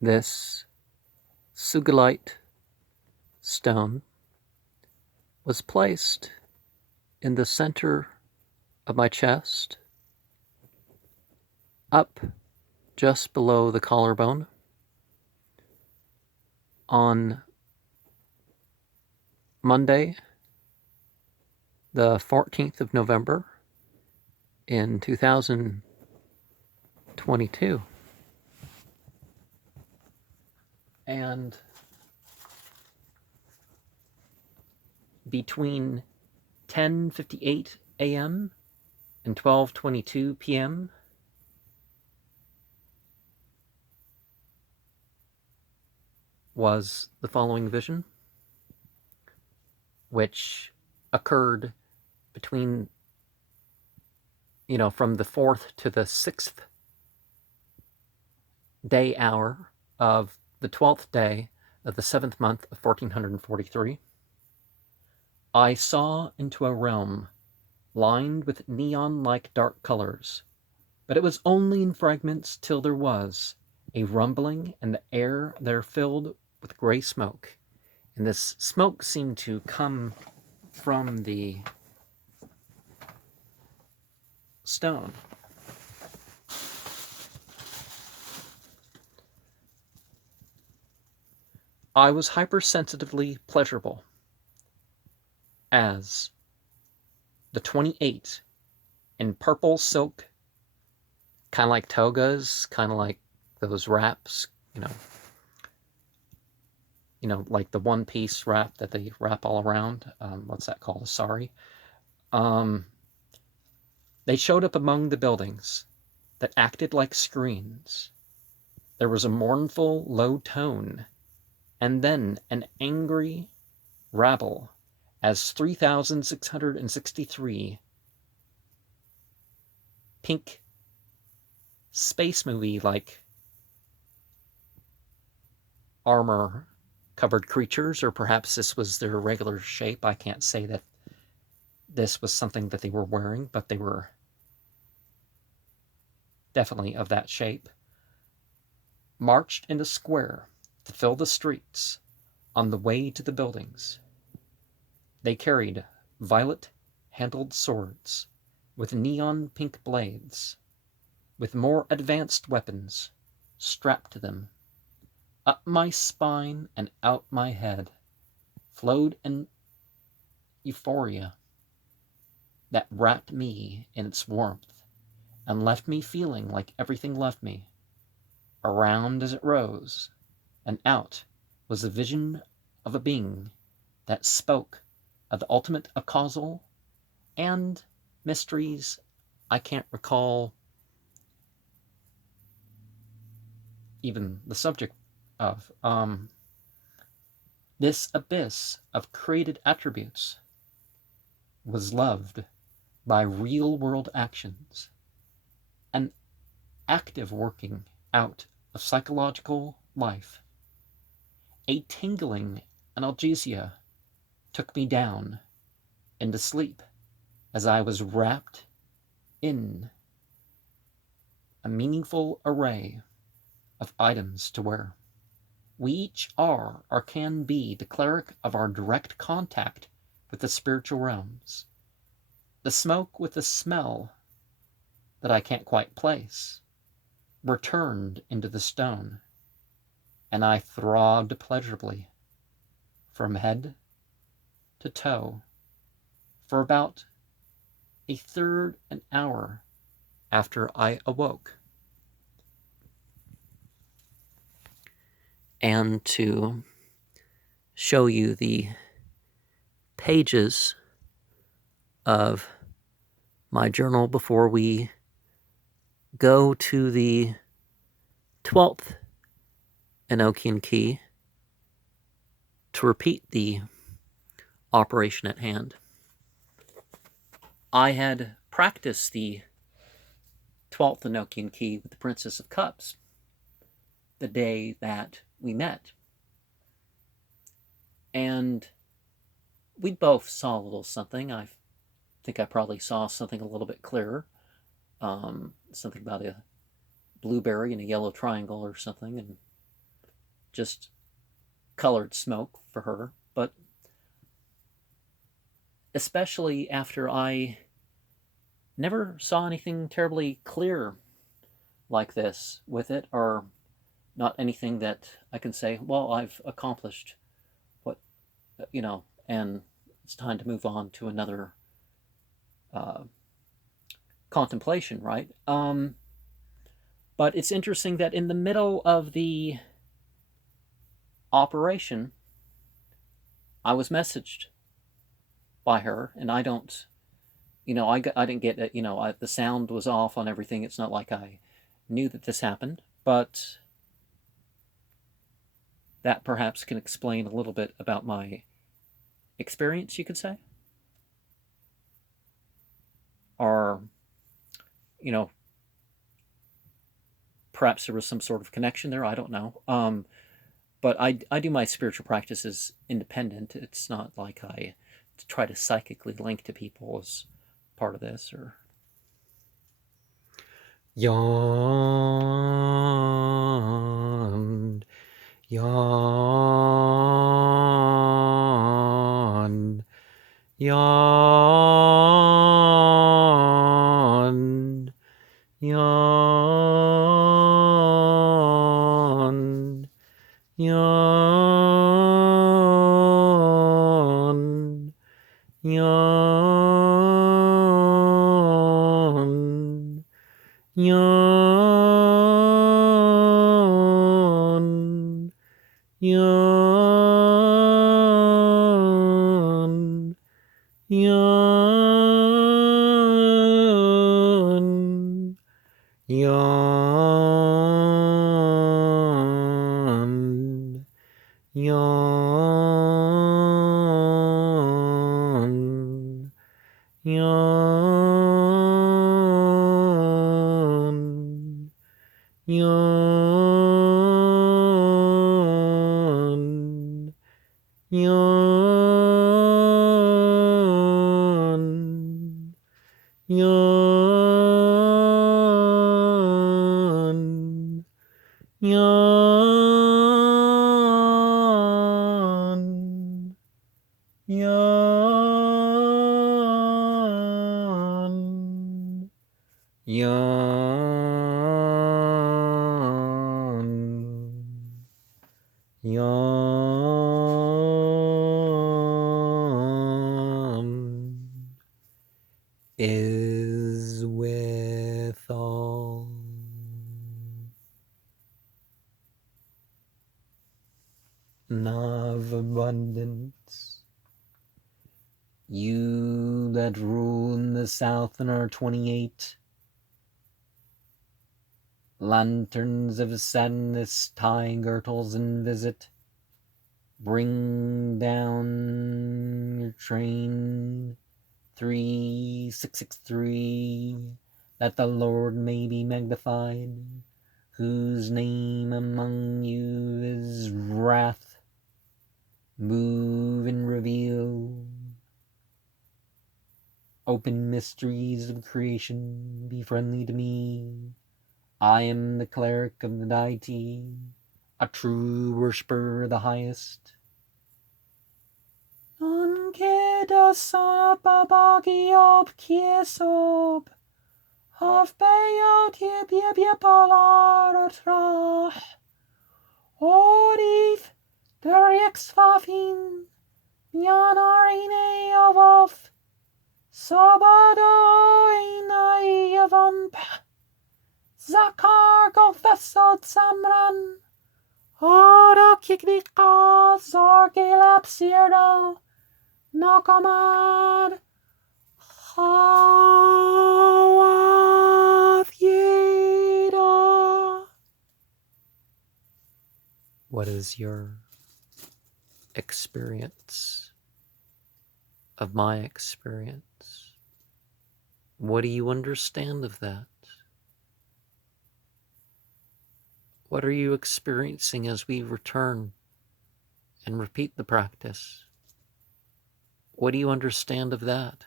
This sugilite stone was placed in the center of my chest, up just below the collarbone, on Monday, the 14th of November in 2022. And between 10:58 a.m. and 12:22 p.m., was the following vision, which occurred between, from the 4th to the 6th day hour of the 12th day of the 7th month of 1443. I saw into a realm lined with neon-like dark colors, but it was only in fragments till there was a rumbling and the air there filled with gray smoke. And this smoke seemed to come from the stone. I was hypersensitively pleasurable as the 28 in purple silk, kind of like togas, kind of like those wraps, like the one-piece wrap that they wrap all around. What's that called? A sari. They showed up among the buildings that acted like screens. There was a mournful, low tone, and then an angry rabble as 3,663 pink space movie-like armor-covered creatures, or perhaps this was their regular shape. I can't say that this was something that they were wearing, but they were definitely of that shape, marched in a square to fill the streets on the way to the buildings. They carried violet-handled swords with neon pink blades, with more advanced weapons strapped to them. Up my spine and out my head flowed an euphoria that wrapped me in its warmth and left me feeling like everything left me. Around as it rose, and out was the vision of a being that spoke of the ultimate of causal and mysteries I can't recall even the subject of. This abyss of created attributes was loved by real-world actions, an active working out of psychological life. A tingling analgesia took me down into sleep as I was wrapped in a meaningful array of items to wear. We each are or can be the cleric of our direct contact with the spiritual realms. The smoke with the smell that I can't quite place returned into the stone, and I throbbed pleasurably from head to toe for about a third an hour after I awoke. And to show you the pages of my journal before we go to the 12th Enochian Key to repeat the operation at hand. I had practiced the 12th Enochian Key with the Princess of Cups the day that we met. And we both saw a little something. I think I probably saw something a little bit clearer. Something about a blueberry and a yellow triangle or something. And just colored smoke for her. But especially after I never saw anything terribly clear like this with it, or not anything that I can say, well, I've accomplished what, and it's time to move on to another contemplation, right? But it's interesting that in the middle of the operation, I was messaged by her, and I don't, I didn't get it, the sound was off on everything. It's not like I knew that this happened, but that perhaps can explain a little bit about my experience, you could say. Or, perhaps there was some sort of connection there. I don't know. But I do my spiritual practices independent. It's not like I try to psychically link to people as part of this. Or yawn, yawn, yawn, yawn, yawn, yawn, yawn, yawn, yawn, yawn, yawn, yawn, yawn, yawn, yawn, yawn, yawn, yawn, yawn is with all. Of abundance, you that rule in the south and are 28 lanterns of sadness, tie girdles and visit, bring down your train 3663, that the Lord may be magnified, whose name among you is wrath. Move and reveal open mysteries of creation. Be friendly to me. I am the cleric of the deity, a true worshipper of the highest. Non keda sanap abagiob kiesob, of bayot yebia palar trach, orif Derix Fafin, Mianarine of Sabado Inayavan Zakar Gofesod Samran, Ora Kiknika Zorgilap Sirdo, Nakamad, Hawath Yeda. What is your experience of my experience? What do you understand of that? What are you experiencing as we return and repeat the practice? What do you understand of that?